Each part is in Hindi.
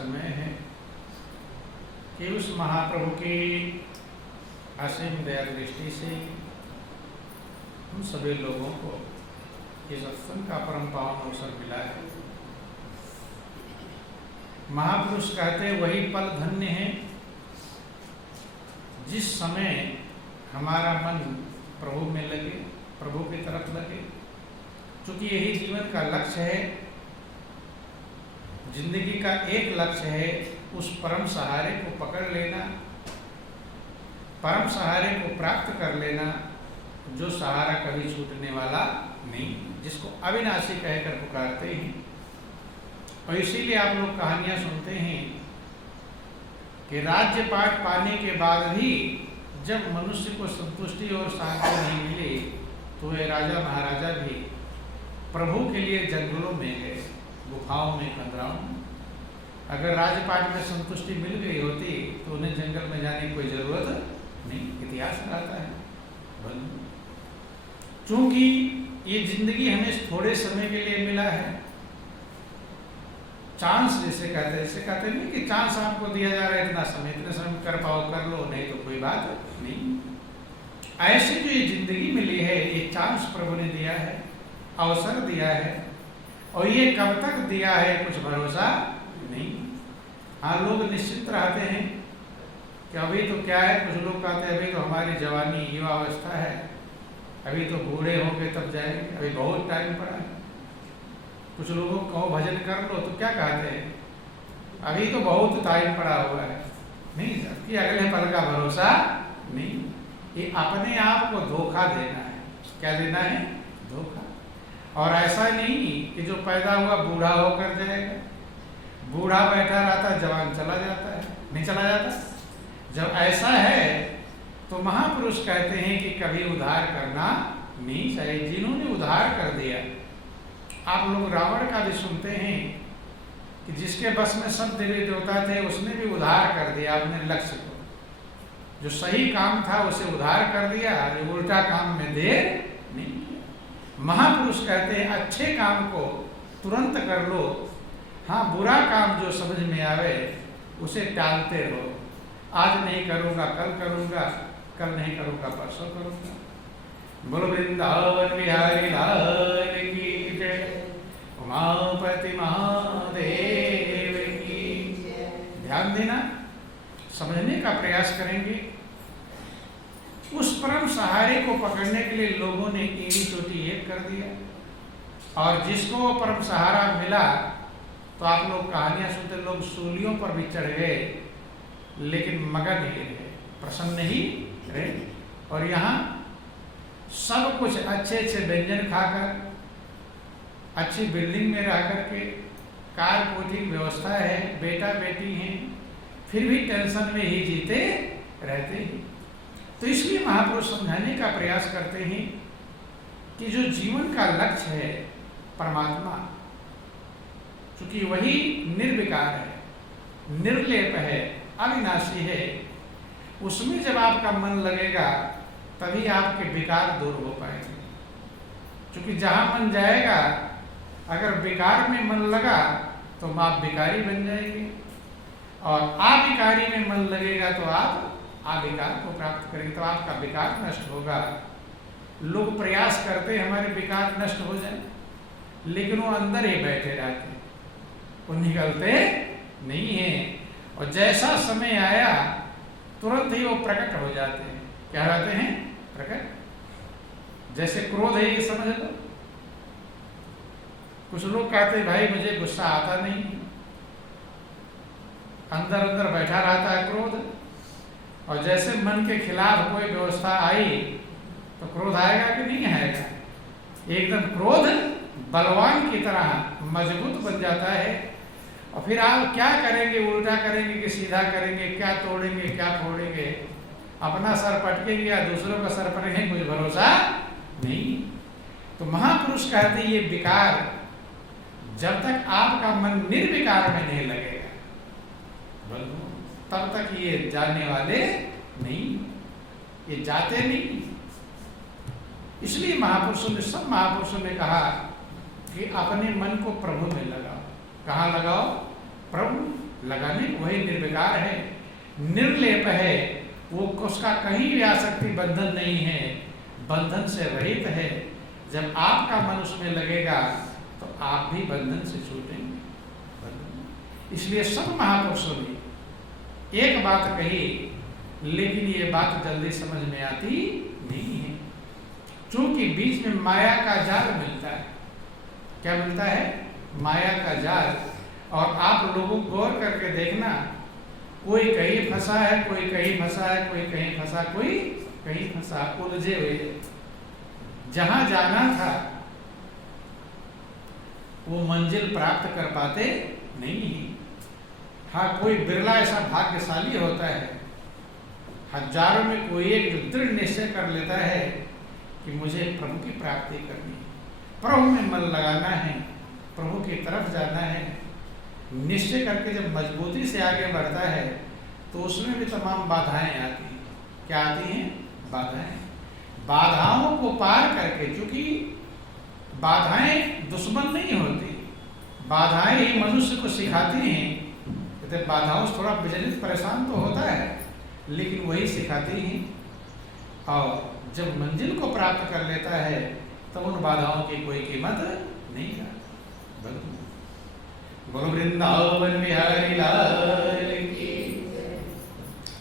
समय है कि उस महाप्रभु की असीम दया दृष्टि से हम सभी लोगों को इस सत्संग का परम पावन अवसर मिला है। महापुरुष कहते वही पल धन्य है जिस समय हमारा मन प्रभु में लगे, प्रभु की तरफ लगे। क्योंकि यही जीवन का लक्ष्य है, जिंदगी का एक लक्ष्य है, उस परम सहारे को पकड़ लेना, परम सहारे को प्राप्त कर लेना, जो सहारा कभी छूटने वाला नहीं, जिसको अविनाशी कहकर पुकारते हैं। और इसीलिए आप लोग कहानियां सुनते हैं कि राज्य पाठ पाने के बाद भी जब मनुष्य को संतुष्टि और शांति नहीं मिली तो ये राजा महाराजा भी प्रभु के लिए जंगलों में गए, गुफाओं में, खंडराओं में। अगर राजपाट में संतुष्टि मिल गई होती तो उन्हें जंगल में जाने की कोई जरूरत नहीं। इतिहास कहता है क्योंकि ये जिंदगी हमें थोड़े समय के लिए मिला है। चांस जिसे कहते हैं, इसे कहते नहीं कि चांस आपको दिया जा रहा है, इतना समय कर पाओ कर लो, नहीं तो कोई बात नहीं। ऐसे जो ये जिंदगी मिली है, ये चांस प्रभु ने दिया है, अवसर दिया है। और ये कब तक दिया है कुछ भरोसा नहीं। हाँ, लोग निश्चित रहते हैं कि अभी तो क्या है, कुछ लोग कहते हैं अभी तो हमारी जवानी युवावस्था है, अभी तो बूढ़े होंगे तब जाएंगे, अभी बहुत टाइम पड़ा है। कुछ लोगों को कहो भजन कर लो तो क्या कहते हैं, अभी तो बहुत टाइम पड़ा हुआ है। नहीं, जबकि अगले पल का भरोसा नहीं। ये अपने आप को धोखा देना है। क्या देना है? धोखा। और ऐसा नहीं कि जो पैदा हुआ बूढ़ा होकर जाएगा, बूढ़ा बैठा रहता जवान चला जाता है, नहीं चला जाता। जब ऐसा है तो महापुरुष कहते हैं कि कभी उद्धार करना नहीं चाहिए। जिन्होंने उद्धार कर दिया, आप लोग रावण का भी सुनते हैं कि जिसके बस में सब देवी देवता थे उसने भी उद्धार कर दिया अपने लक्ष्य को। जो सही काम था उसे उद्धार कर दिया, जो उल्टा काम में देर नहीं किया। महापुरुष कहते हैं अच्छे काम को तुरंत कर लो, हाँ बुरा काम जो समझ में आवे उसे टालते रहो। आज नहीं करूँगा कल करूँगा, कल नहीं करूँगा परसों करूँगा। बोलो वृंदावन बिहारी लाल की जय, उमापति महादेव की। ध्यान देना, समझने का प्रयास करेंगे। उस परम सहारे को पकड़ने के लिए लोगों ने एड़ी चोटी एक कर दिया। और जिसको परम सहारा मिला तो आप लोग कहानियां सुनते, लोग सूलियों पर भी चढ़ गए लेकिन मगन ही रहे, प्रसन्न ही रहे। और यहाँ सब कुछ अच्छे अच्छे व्यंजन खाकर, अच्छी बिल्डिंग में रह करके, कार कोठी व्यवस्था है, बेटा बेटी हैं, फिर भी टेंशन में ही जीते रहते हैं। तो इसलिए महापुरुष समझाने का प्रयास करते हैं कि जो जीवन का लक्ष्य है परमात्मा, क्योंकि वही निर्विकार है, निर्लेप है, अविनाशी है, उसमें जब आपका मन लगेगा तभी आपके विकार दूर हो पाएंगे। क्योंकि जहाँ मन जाएगा, अगर विकार में मन लगा तो आप विकारी बन जाएंगे, और अविकारी में मन लगेगा तो आप अविकार को प्राप्त करेंगे, तो आपका विकार नष्ट होगा। लोग प्रयास करते हमारे विकार नष्ट हो जाए, लेकिन वो अंदर ही बैठे रहते, वो निकलते नहीं हैं। और जैसा समय आया तुरंत ही वो प्रकट हो जाते हैं। क्या रहते हैं? प्रकट। जैसे क्रोध है ये समझ लो। कुछ लोग कहते हैं भाई मुझे गुस्सा आता नहीं, अंदर अंदर बैठा रहता है क्रोध। और जैसे मन के खिलाफ कोई व्यवस्था आई तो क्रोध आएगा कि नहीं आएगा? एकदम क्रोध बलवान की तरह मजबूत बन जाता है। और फिर आप क्या करेंगे? उल्टा करेंगे कि सीधा करेंगे? क्या तोड़ेंगे, क्या फोड़ेंगे? अपना सर पटकेंगे या दूसरों का सर पटकेंगे, कुछ भरोसा नहीं। तो महापुरुष कहते ये विकार जब तक आपका मन निर्विकार में नहीं लगेगा तब तक ये जाने वाले नहीं, ये जाते नहीं। इसलिए महापुरुषों ने, सब महापुरुषों ने कहा कि अपने मन को प्रभु में लगाओ। कहाँ लगाओ? प्रभु। लगाने वही निर्विकार है, निर्लेप है, वो उसका कहीं भी आसक्ति बंधन नहीं है, बंधन से रहित है। जब आपका मन उसमें लगेगा तो आप भी बंधन से छूटेंगे। इसलिए सब महापुरुषों ने एक बात कही, लेकिन ये बात जल्दी समझ में आती नहीं है, क्योंकि बीच में माया का जाल मिलता है। क्या मिलता है? माया का जाल। और आप लोगों गौर करके देखना, कोई कहीं फंसा है, कोई कहीं फंसा है, कोई कहीं फंसा, कोई कहीं फंसा, उलझे हुए। जहां जाना था वो मंजिल प्राप्त कर पाते नहीं है। हाँ, कोई बिरला ऐसा भाग्यशाली होता है, हजारों में कोई एक जो दृढ़ निश्चय कर लेता है कि मुझे प्रभु की प्राप्ति करनी है, प्रभु में मन लगाना है, प्रभु की तरफ जाना है। निश्चय करके जब मजबूती से आगे बढ़ता है तो उसमें भी तमाम बाधाएं आती हैं। क्या आती हैं? बाधाएं। बाधाओं को पार करके, क्योंकि बाधाएं दुश्मन नहीं होती, बाधाएं ही मनुष्य को सिखाती हैं। कहते बाधाओं से थोड़ा विचलित परेशान तो होता है, लेकिन वही सिखाती हैं। और जब मंजिल को प्राप्त कर लेता है तब उन बाधाओं की कोई कीमत नहीं करता। बोलो वृंदावन बिहारी लाल की।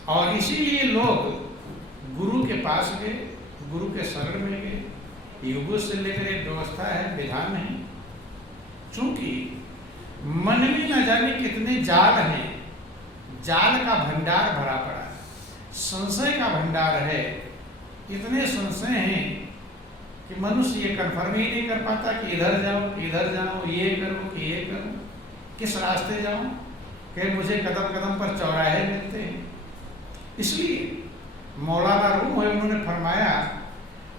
और इसीलिए लोग गुरु के पास गए, गुरु के शरण में गए। युगों से लेकर एक व्यवस्था है, विधान है। चूंकि मन में न जाने कितने जाल हैं, जाल का भंडार भरा पड़ा है, संशय का भंडार है। इतने संशय हैं कि मनुष्य ये कन्फर्म ही नहीं कर पाता कि इधर जाओ कि इधर जाओ, ये करो कि ये करो, किस रास्ते जाऊं, कि मुझे कदम कदम पर चौराहे मिलते हैं। इसलिए मौलाना रूम है, उन्होंने फरमाया,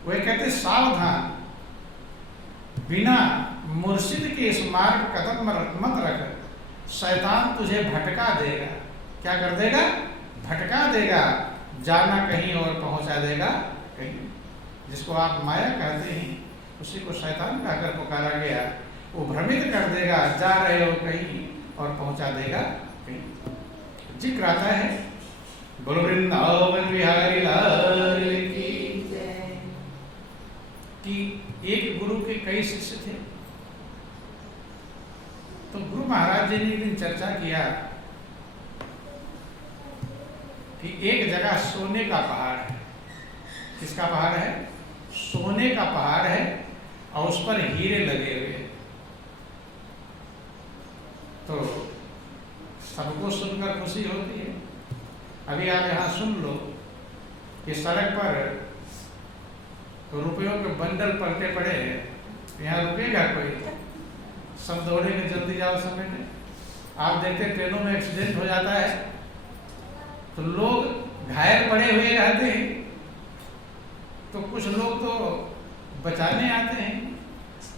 वे कहते सावधान, बिना मुर्शिद के इस मार्ग कदम मत रख, शैतान तुझे भटका देगा। क्या कर देगा? भटका देगा, जाना कहीं और पहुंचा देगा कहीं। जिसको आप माया कहते हैं उसी को शैतान कहकर पुकारा गया। वो भ्रमित कर देगा, जा रहे हो कहीं और पहुंचा देगा कहीं। जिक्र आता है, बोलो वृंदावन बिहारी लाल की, कि एक गुरु के कई शिष्य थे। तो गुरु महाराज जी ने एक दिन चर्चा किया कि एक जगह सोने का पहाड़ है। किसका पहाड़ है? सोने का पहाड़ है, और उस पर हीरे लगे हुए। तो सबको सुनकर खुशी होती है। अभी आप यहाँ सुन लो कि सड़क पर रुपयों के बंडल पलटे पड़े हैं, यहाँ रुकेगा कोई? सब दौड़ेंगे, जल्दी जाओ समेटे। आप देखते ट्रेनों में एक्सीडेंट हो जाता है तो लोग घायल पड़े हुए रहते हैं, तो कुछ लोग तो बचाने आते हैं,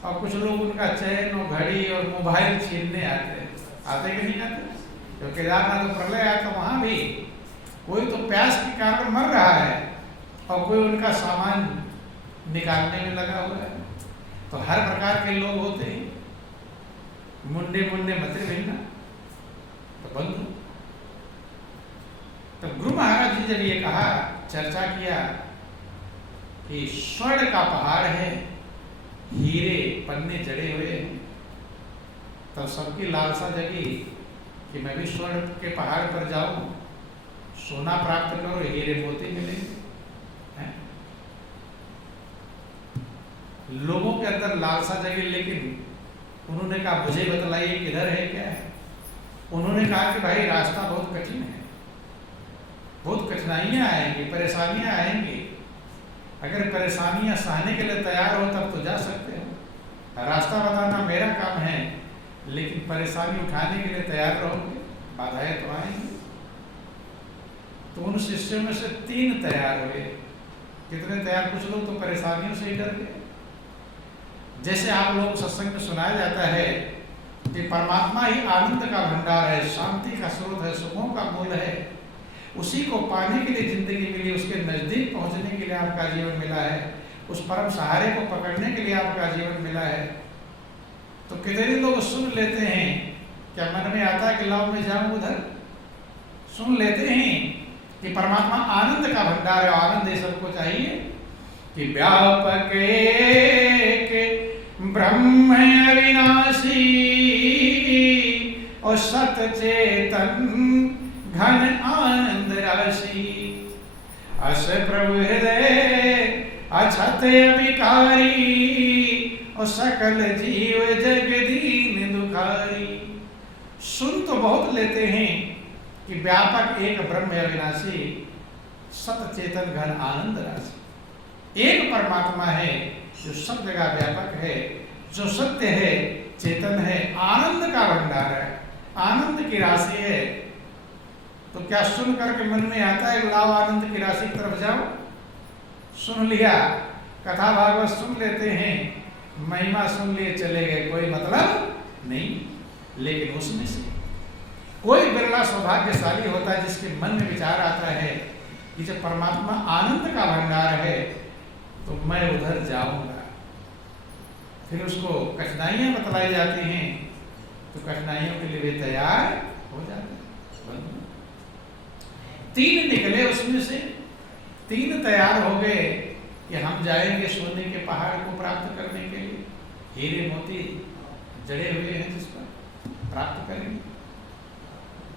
और कुछ लोग उनका चैन और घड़ी और मोबाइल छीनने आते हैं। आते कि नहीं आते? तो केदारनाथ तो प्रलय आया तो वहाँ भी कोई तो प्यास के कारण मर रहा है, और कोई उनका सामान निकालने में लगा हुआ है। तो हर प्रकार के लोग होते हैं, मुंडे मुंडे मते भिन्ना। तो बंधु, तो गुरु महाराज जी जब ये कहा, चर्चा किया कि स्वर्ण का पहाड़ है, हीरे पन्ने जड़े हुए हैं, तब सबकी लालसा जगी कि मैं भी स्वर्ण के पहाड़ पर जाऊं, सोना प्राप्त करो, हीरे मोती मिलेंगे। लोगों के अंदर लालसा जगी, लेकिन उन्होंने कहा मुझे बतलाइए किधर है, क्या है। उन्होंने कहा कि भाई रास्ता बहुत कठिन है, बहुत कठिनाइयां आएंगी, परेशानियां आएंगी। अगर परेशानियां सहने के लिए तैयार हो तब तो जा सकते हो। रास्ता बताना मेरा काम है, लेकिन परेशानी उठाने के लिए तैयार रहोगे, बाधाएं तो आएंगी। तो उन शिष्यों में से 3 तैयार हुए। कितने तैयार? कुछ लोग तो परेशानियों से ही डर गए। जैसे आप लोग सत्संग में सुनाया जाता है कि परमात्मा ही आनंद का भंडार है, शांति का स्रोत है, सुखों का मूल है। उसी को पाने के लिए जिंदगी मिली, उसके नजदीक पहुंचने के लिए आपका जीवन मिला है, उस परम सहारे को पकड़ने के लिए आपका जीवन मिला है। तो कितने लोग सुन लेते हैं क्या मन में आता है कि लाओ मैं जाऊं उधर? सुन लेते हैं कि परमात्मा आनंद का भंडार है, आनंद ये सबको चाहिए कि व्यापक एक ब्रह्म अविनाशी और सत चेतन घन आनंद राशि, अस प्रभु हृदय अछत अभिकारी और सकल जीव जगदीन दुखारी। सुन तो बहुत लेते हैं कि व्यापक एक ब्रह्म अविनाशी सत चेतन घन आनंद राशि, एक परमात्मा है जो सब जगह व्यापक है, जो सत्य है, चेतन है, आनंद का भंडार है, आनंद की राशि है। तो क्या सुन करके मन में आता है लाओ आनंद की राशि की तरफ जाओ? सुन लिया, कथा भागवत सुन लेते हैं, महिमा सुन लिए चले गए, कोई मतलब नहीं। लेकिन उसमें से कोई बिरला सौभाग्यशाली होता है जिसके मन में विचार आता है कि जब परमात्मा आनंद का भंडार है तो मैं उधर जाऊंगा। फिर उसको कठिनाइयां बतलाई जाती हैं तो कठिनाइयों के लिए वे तैयार हो जाते हैं। 3 निकले, उसमें से 3 तैयार हो गए कि हम जाएंगे सोने के पहाड़ को प्राप्त करने के लिए, हीरे मोती जड़े हुए हैं जिस पर प्राप्त करेंगे।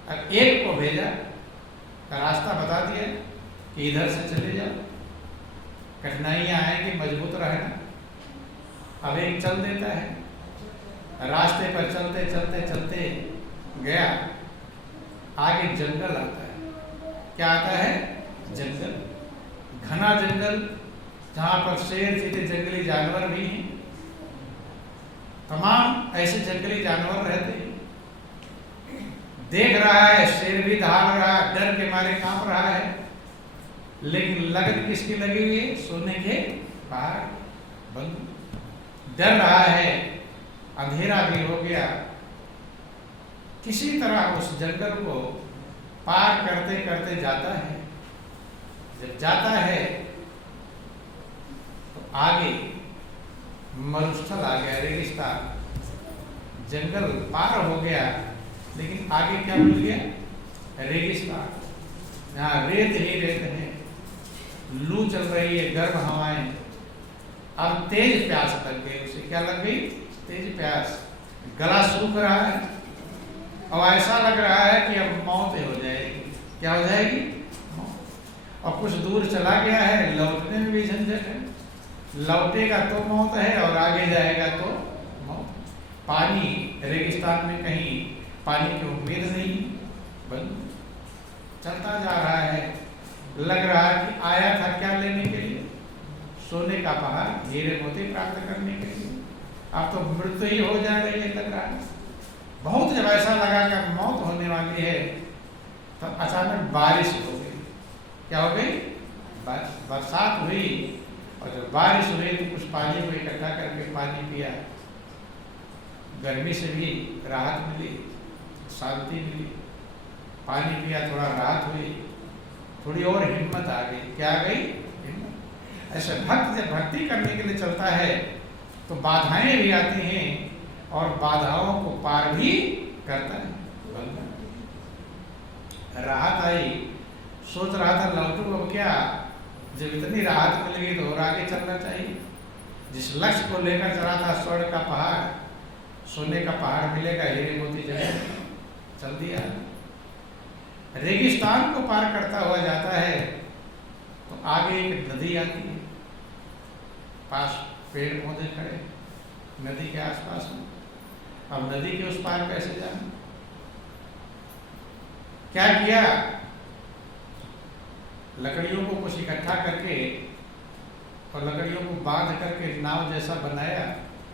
अब एक को भेजा, रास्ता बता दिया कि इधर से चले जाओ, कठिनाइयां आएंगी, मजबूत रहना। अब एक चल देता है, रास्ते पर चलते चलते चलते गया, आगे जंगल आता है। क्या आता है? जंगल, घना जंगल, जहां पर शेर चीते जंगली जानवर भी हैं, तमाम ऐसे जंगली जानवर रहते हैं। देख रहा है, शेर भी दहाड़ रहा है, डर के मारे कांप रहा है, लेकिन लगन किसकी लगी हुई है? सोने के पहाड़ बंद। डर रहा है, अंधेरा भी हो गया, किसी तरह उस जंगल को पार करते करते जाता है। जब जाता है तो आगे मरुस्थल आ गया, रेगिस्तान, जंगल पार हो गया, लेकिन आगे क्या मिल गया? रेगिस्तान, यहाँ रेत ही रेत है, लू चल रही है, गर्म हवाएं। अब तेज प्यास लग गई उसे। क्या लग गई? तेज प्यास, गला सूख रहा है और ऐसा लग रहा है कि अब मौत हो जाएगी। क्या हो जाएगी? मौत। और कुछ दूर चला गया है, लौटने में भी झंझट है, लौटेगा तो मौत है और आगे जाएगा तो मौत। पानी, रेगिस्तान में कहीं पानी की उम्मीद नहीं, बंद चलता जा रहा है। लग रहा है कि आया था क्या लेने के लिए? सोने का पहाड़, हीरे मोती प्राप्त करने के लिए। अब तो मृत्यु ही हो जा रही है, लग रहा है। बहुत जब ऐसा लगा कि मौत होने वाली है, तब अचानक बारिश हो गई। क्या हो गई? बरसात हुई, और जब बारिश हुई तो कुछ पानी को इकट्ठा करके पानी पिया, गर्मी से भी राहत मिली, शांति मिली। पानी पिया, थोड़ा राहत हुई, थोड़ी और हिम्मत आ गई। क्या आ गई? हिम्मत। ऐसे भक्त जब भक्ति करने के लिए चलता है तो बाधाएं भी आती हैं और बाधाओं को पार भी करता है। राहत आई, सोच रहा था लौटू, अब क्या, जब इतनी राहत मिल गई तो और आगे चलना चाहिए। जिस लक्ष्य को लेकर चला था, स्वर्ण का पहाड़, सोने का पहाड़ मिलेगा, हीरे मोती जगह, चल दिया। रेगिस्तान को पार करता हुआ जाता है तो आगे एक नदी आती है, पास पेड़ पौधे खड़े नदी के आसपास में। अब नदी के उस पार कैसे जाना? क्या किया? लकड़ियों को कुछ इकट्ठा करके और लकड़ियों को बांध करके नाव जैसा बनाया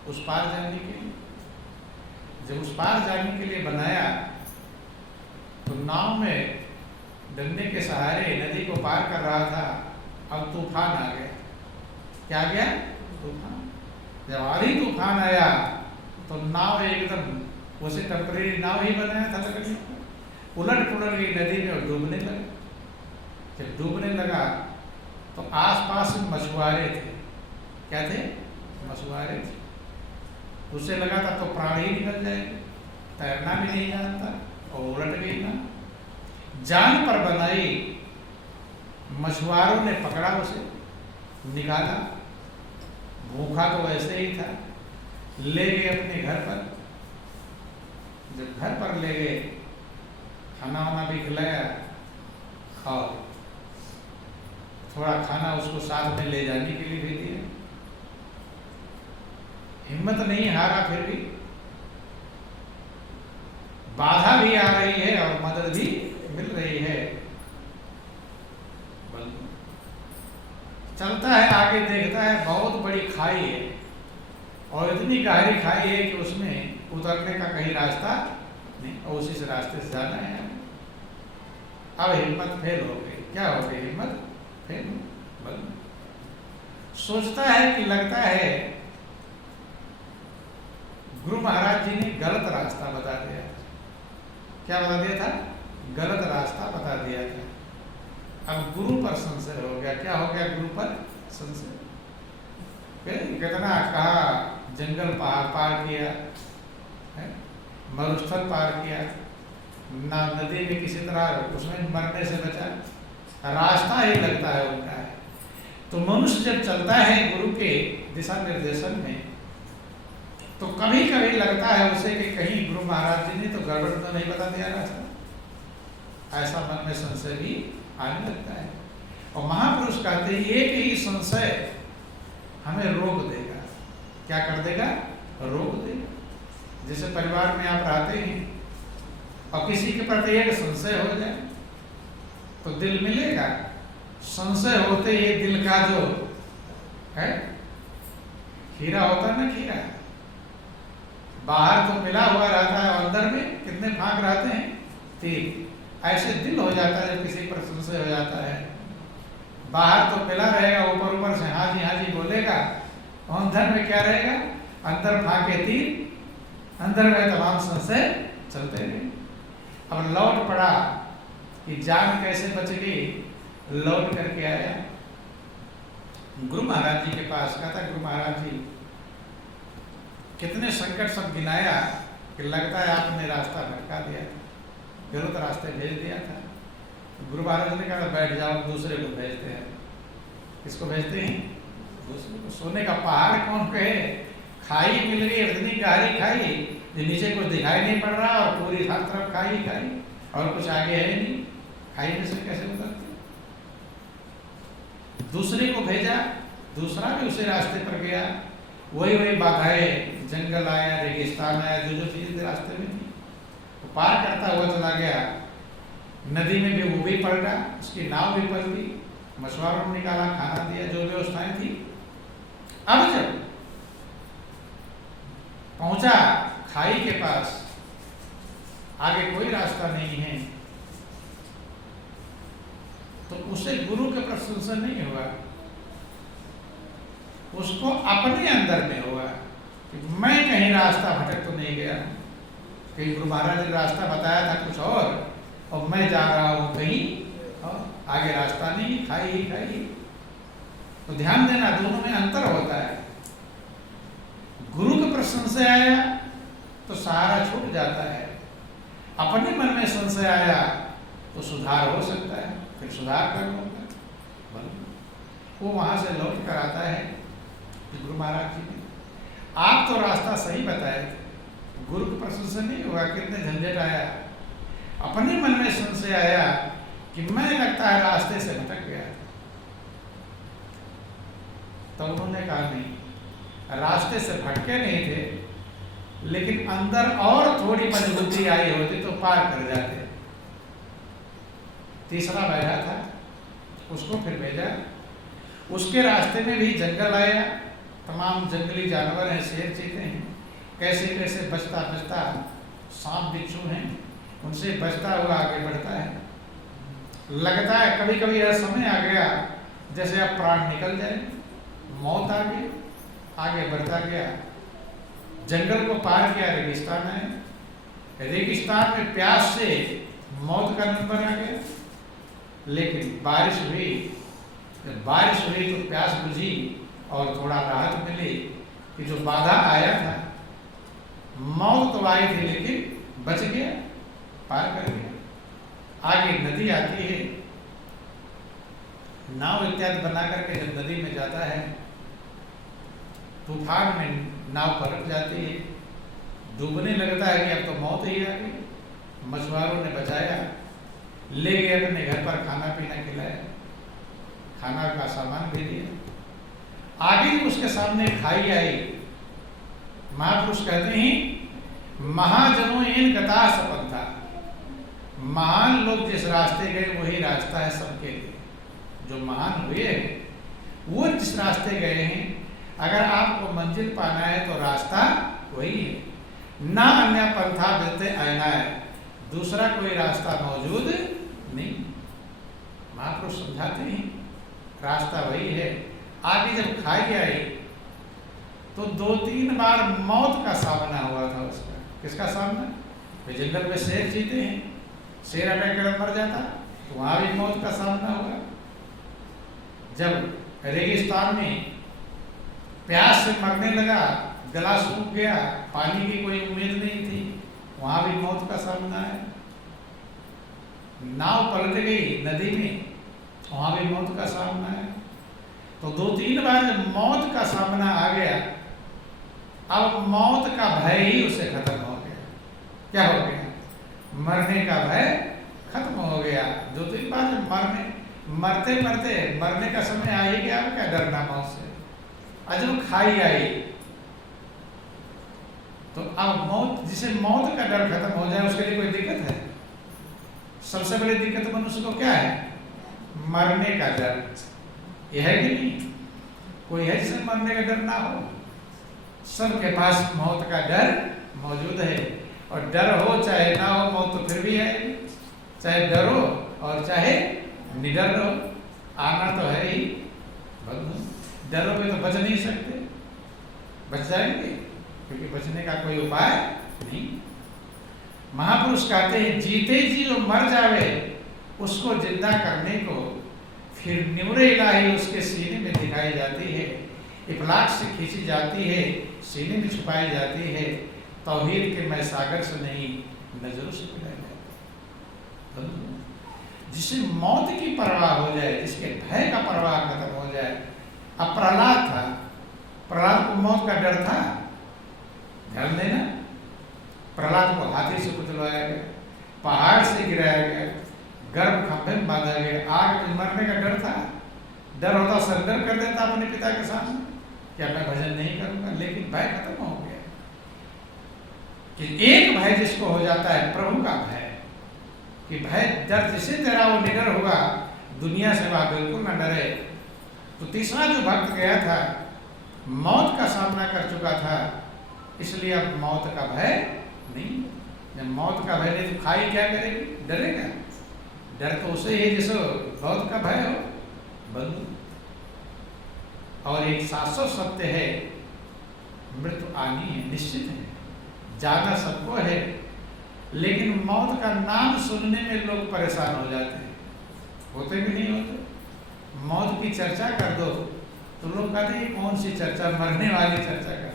उस पार जाने के लिए। जब उस पार जाने के लिए बनाया तो नाव में डंडे के सहारे नदी को पार कर रहा था। अब तूफान आ गया। क्या आ गया? तूफान। जब आधी तूफान आया तो नाव एकदम उसे टेम्परेरी नाव ही बनाया था लकड़ियों का, उलट पुलट गई नदी में और डूबने लगा। जब डूबने लगा तो आसपास मछुआरे थे। क्या थे? मछुआरे थे। उसे लगा था तो प्राण ही निकल जाएंगे, तैरना भी नहीं जानता और उलट गई ना। जान पर बनाई, मछुआरों ने पकड़ा उसे, निकाला, भूखा तो वैसे ही था, ले गए अपने घर पर। जब घर पर ले गए, खाना वाना भी खिलाया, खाओ, थोड़ा खाना उसको साथ में ले जाने के लिए भी दिया। हिम्मत नहीं हारा, फिर भी बाधा भी आ रही है और मदद भी मिल रही है। चलता है आगे, देखता है बहुत बड़ी खाई है और इतनी गहरी खाई है कि उसमें उतरने का कहीं रास्ता नहीं और उसी से रास्ते से जाना है। अब हिम्मत फेल हो गई। क्या हो गई? हिम्मत फेल। सोचता है कि लगता है गुरु महाराज जी ने गलत रास्ता बता दिया। क्या बता दिया था? गलत रास्ता बता दिया था। अब गुरु पर संशय हो गया। क्या हो गया? गुरु पर संशय। कितना कहा, जंगल पार किया है, मरुस्थल पार किया, ना नदी में किसी तरह उसमें मरने से बचा, रास्ता ही लगता है उनका है। तो मनुष्य जब चलता है गुरु के दिशा निर्देशन में, तो कभी कभी लगता है उसे कि कहीं गुरु महाराज जी ने तो गड़बड़ तो नहीं बता दिया रास्ता। ऐसा मन में संशय भी आने लगता है। और महापुरुष कहते हैं एक ही संशय हमें रोक देगा। क्या कर देगा? रोक देगा। जैसे परिवार में आप रहते हैं और किसी के प्रति एक संशय हो जाए तो दिल मिलेगा। संशय होते ही दिल का जो है खीरा होता है ना, खीरा बाहर तो मिला हुआ रहता है और अंदर में कितने भाग रहते हैं? 3। ऐसे दिल हो जाता है जब किसी पर संशय हो जाता है। बाहर तो मिला रहेगा, ऊपर ऊपर से हाँ जी बोलेगा, और अंदर में क्या रहेगा? अंदर फाके 3, अंदर में तमाम संशय चलते रहे। अब लौट पड़ा कि जान कैसे बच गई, लौट करके आया गुरु महाराज जी के पास। कहता गुरु महाराज जी कितने संकट सब गिनाया कि लगता है आपने रास्ता भटका दिया था, गलत रास्ते भेज दिया था। गुरु महाराज ने कहा बैठ जाओ, दूसरे को भेजते हैं। किसको भेजते हैं? दूसरे को। सोने का पहाड़ कौन कहे? खाई मिल गई, इतनी गहरी खाई जो नीचे कुछ दिखाई नहीं पड़ रहा और पूरी हर तरफ खाई और कुछ आगे है नहीं। खाई में से कैसे उतरते? दूसरे को भेजा, दूसरा भी उसी रास्ते पर गया। वही बाधाएं, जंगल आया, रेगिस्तान आया, जो चीजें रास्ते में थी वो पार करता हुआ चला गया। नदी में भी वो भी पलटा, उसकी नाव भी पलटी, मछुआरों ने निकाला, खाना दिया, जो व्यवस्थाएं थी। अब जब पहुंचा खाई के पास, आगे कोई रास्ता नहीं है, तो उसे गुरु के प्रशंसा नहीं हुआ, उसको अपने अंदर में हुआ कि मैं कहीं रास्ता भटक तो नहीं गया। कहीं गुरु महाराज ने रास्ता बताया था कुछ और मैं जा रहा हूं कहीं और आगे रास्ता नहीं, खाई ही खाई। तो ध्यान देना, दोनों में अंतर होता है। गुरु के प्रश्न से आया तो सहारा छूट जाता है, अपने मन में संशय आया तो सुधार हो सकता है, फिर सुधार कर लूंगा। वो वहां से लौट कर आता है गुरु महाराज जी ने आप तो रास्ता सही बताए, गुरु के प्रश्न से नहीं हुआ, कितने झंझट आया। अपने मन में संशय आया कि मैं लगता है रास्ते से भटक गया। तो उन्होंने कहा नहीं, रास्ते से भटके नहीं थे, लेकिन अंदर और थोड़ी मजबूती आई होती तो पार कर जाते। तीसरा बैठा था, उसको फिर भेजा। उसके रास्ते में भी जंगल आया, तमाम जंगली जानवर हैं, शेर चीते हैं, कैसे कैसे बचता बचता, सांप बिच्छू हैं, उनसे बचता हुआ आगे बढ़ता है। लगता है कभी कभी यह समय आ गया जैसे अब प्राण निकल जाए, मौत आ गई, आगे बढ़ता गया। जंगल को पार किया, रेगिस्तान है। रेगिस्तान में प्यास से मौत का नंबर आ गया, लेकिन बारिश हुई। जब बारिश हुई तो प्यास बुझी और थोड़ा राहत मिली कि जो बाधा आया था, मौत तो आई थी लेकिन बच गया, पार कर गया। आगे नदी आती है, नाव इत्यादि बना करके जब नदी में जाता है, तूफान में नाव पलट जाती है, डूबने लगता है कि अब तो मौत ही आ गई। मछुआरों ने बचाया, ले गए अपने घर पर, खाना पीना खिलाया, खाना का सामान भी दिया। आगे उसके सामने खाई आई। महापुरुष कहते हैं महाजनों इन गता सपंथा, महान लोग जिस रास्ते गए वही रास्ता है सबके लिए। जो महान हुए वो जिस रास्ते गए हैं, अगर आपको मंजिल पाना है तो रास्ता वही है। ना अन्य पंथा मिलते आना है, दूसरा कोई रास्ता मौजूद नहीं। महापुरुष समझाते हैं रास्ता वही है। आगे जब खाई आई तो 2-3 बार मौत का सामना हुआ था उसका। किसका सामना? वे जंगल में शेर जीते हैं, शेर अटैक कर मर जाता तो वहां भी मौत का सामना हुआ। जब रेगिस्तान में प्यास से मरने लगा, गला सूख गया, पानी की कोई उम्मीद नहीं थी, वहां भी मौत का सामना है। नाव पलट गई नदी में, वहां भी मौत का सामना है। तो 2-3 बार जब मौत का सामना आ गया, अब मौत का भय ही उसे खत्म हो गया। क्या हो गया? मरने का भय खत्म हो गया। 2-3 बार जब मरते मरते मरने का समय आ ही गया, क्या डरना मौत से। जब खाई आई तो अब मौत, जिसे मौत का डर खत्म हो जाए उसके लिए कोई दिक्कत है? सबसे बड़ी दिक्कत मनुष्य को क्या है? मरने का डर। यह है कि नहीं? कोई है जिसे मरने का डर ना हो? सबके पास मौत का डर मौजूद है। और डर हो चाहे ना हो, मौत तो फिर भी आएगी। चाहे डरो और चाहे निडर रहो, आना तो है ही। डरोगे तो बच नहीं सकते, बच जाएंगे क्योंकि बचने का कोई उपाय नहीं। महापुरुष कहते हैं जीते जी जो मर जावे उसको जिंदा करने को फिर निम्र इलाही उसके सीने में दिखाई जाती है, इफलाक से खींची जाती है, सीने में छुपाई जाती है। तौहीद के मैं सागर से नहीं नजरों से पिलाई जाती। जिसे मौत की परवाह हो जाए, जिसके भय का परवाह खत्म हो जाए। अब प्रहलाद था, प्रहलाद को मौत का डर था? ध्यान देना, प्रहलाद को हाथी से कुचलवाया गया, पहाड़ से गिराया गया, गर्भ खंभे में बांधा गया, आग में मरने का डर था? डर होता सरेंडर कर देता अपने पिता के सामने, क्या मैं भजन नहीं करूंगा। लेकिन भय खत्म हो गया। कि एक भय जिसको हो जाता है प्रभु का भय, कि भय डर जिसे तेरा वो निडर होगा, दुनिया से वह बिल्कुल न डरे। तो तीसरा जो भक्त गया था मौत का सामना कर चुका था, इसलिए अब मौत का भय नहीं। जब मौत का भय नहीं तो खाई क्या करेगी? डरेगा। डर तो उसे ही जिसे मौत का भय हो बंधु। और एक शाश्वत सत्य है, मृत्यु आनी है, निश्चित है, जाना सबको है। लेकिन मौत का नाम सुनने में लोग परेशान हो जाते हैं। होते भी नहीं होते। मौत की चर्चा कर दो तो लोग कहते हैं कौन सी चर्चा, मरने वाली चर्चा कर,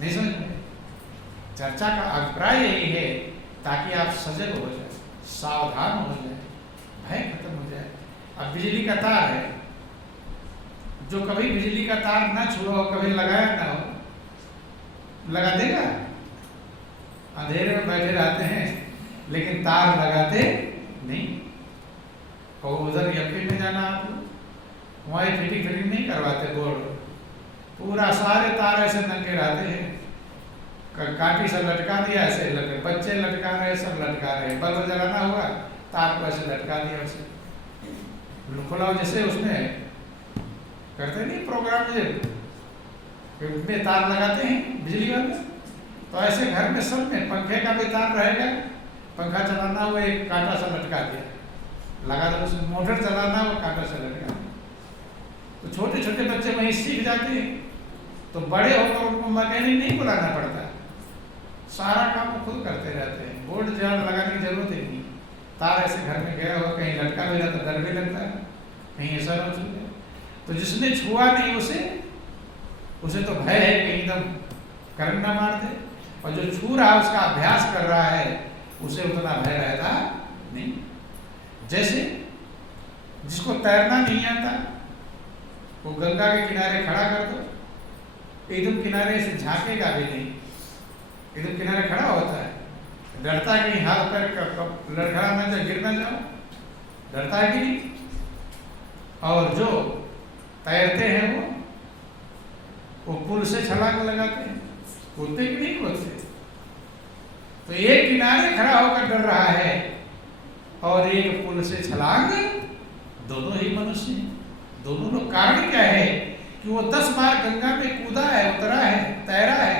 नहीं समझ में। चर्चा का अभिप्राय यही है ताकि आप सजग हो जाए, सावधान हो जाए, भय खत्म हो जाए। अब बिजली का तार है, जो कभी बिजली का तार ना छुआ हो, कभी लगाया ना हो, लगा देगा? अंधेरे में बैठे रहते हैं लेकिन तार लगाते नहीं। और उधर यपी में जाना आप वहाँ फिटिंग नहीं करवाते, बोर्ड पूरा सारे तार ऐसे नंगे रहते हैं, काटी से लटका दिया, ऐसे लटके, बच्चे लटका रहे, सब लटका रहे। बल्ब जलाना हुआ, तार को ऐसे लटका दिया, उसे खुला जैसे उसमें करते नहीं प्रोग्राम में तार लगाते हैं बिजली वाले। तो ऐसे घर में सब में पंखे का भी तार रहेगा, पंखा चलाना हुआ एक कांटा सा लटका दिया, लगा दो। उसमें मोटर चलाना हुआ कांटा से लटका। तो छोटे छोटे बच्चे वहीं सीख जाते हैं, तो बड़े होकर उनको मैकेनिक नहीं बुलाना पड़ता, सारा काम वो खुद करते रहते हैं। बोर्ड जहाँ लगाने की जरूरत ही नहीं। तार ऐसे घर में गया हुआ, कहीं लटका भी जाता, डर भी लगता है कहीं ऐसा ना छू जाए। तो जिसने छुआ नहीं उसे तो भय है कहीं एकदम करंट ना मार दे। और जो छू रहा है उसका अभ्यास कर रहा है उसे उतना भय रहता नहीं। जैसे जिसको तैरना नहीं आता वो गंगा के किनारे खड़ा कर दो, एकदम किनारे से झांकेगा भी नहीं, एकदम किनारे खड़ा होता है, डरता है कि हाथ पैर लड़खड़ा ना जाए, गिर ना जाओ, डरता है कि नहीं। और जो तैरते हैं वो पुल से छलांग लगाते हैं, कूदते कि नहीं कूदते। तो एक किनारे खड़ा होकर डर रहा है और एक पुल से छलांग, दोनों ही मनुष्य हैं, दोनों लोग। कारण क्या है कि वो 10 बार गंगा में कूदा है, उतरा है, तैरा है,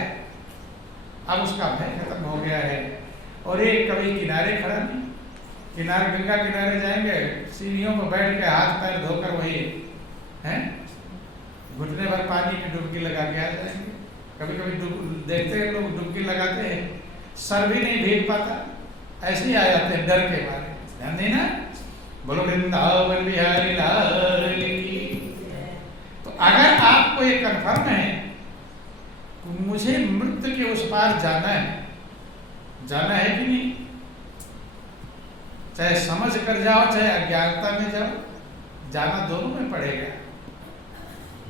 अब उसका भय खत्म हो गया है। और एक कभी किनारे खड़ा नहीं, किनारे गंगा किनारे जाएंगे, सीढ़ियों पर बैठ के हाथ पैर धोकर वही हैं घुटने भर पानी की डुबकी लगा के आ जाएंगे। कभी कभी देखते हैं लोग डुबकी लगाते हैं, सर भी नहीं भीग पाता, ऐसे ही आ जाते हैं डर के मारे। ध्यान देना, बोलो वृंदावन बिहारी लाल की। तो अगर आपको ये कन्फर्म है मुझे मृत्यु के उस पार जाना है, जाना है कि नहीं, चाहे समझ कर जाओ चाहे अज्ञानता में जाओ, जाना दोनों में पड़ेगा।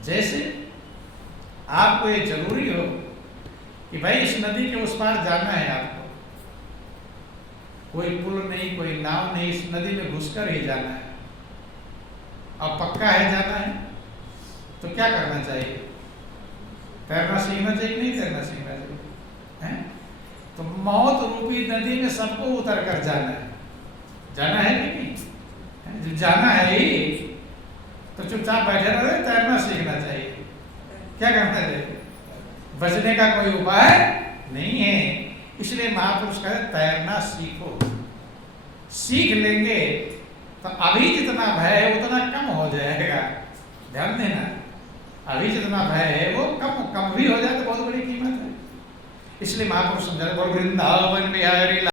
जैसे आपको ये जरूरी हो कि भाई इस नदी के उस पार जाना है, आपको कोई पुल नहीं, कोई नाव नहीं, इस नदी में घुसकर ही जाना है, अब पक्का है जाना है, तो क्या करना चाहिए? तैरना सीखना चाहिए, नहीं तैरना सीखना चाहिए है? तो मौत रूपी नदी में सबको उतर कर जाना है, जाना है कि नहीं? जाना है ही तो चुपचाप बैठे रहे, तैरना सीखना चाहिए। क्या करना चाहिए? बचने का कोई उपाय नहीं है। इसलिए महापुरुष कहते तैरना सीखो। सीख लेंगे तो अभी जितना भय है उतना कम हो जाएगा। ध्यान देना, अभी जितना भय है वो कम भी हो जाए तो बहुत बड़ी कीमत है। इसलिए महापुरुष समझा, वृंदावन बिहारी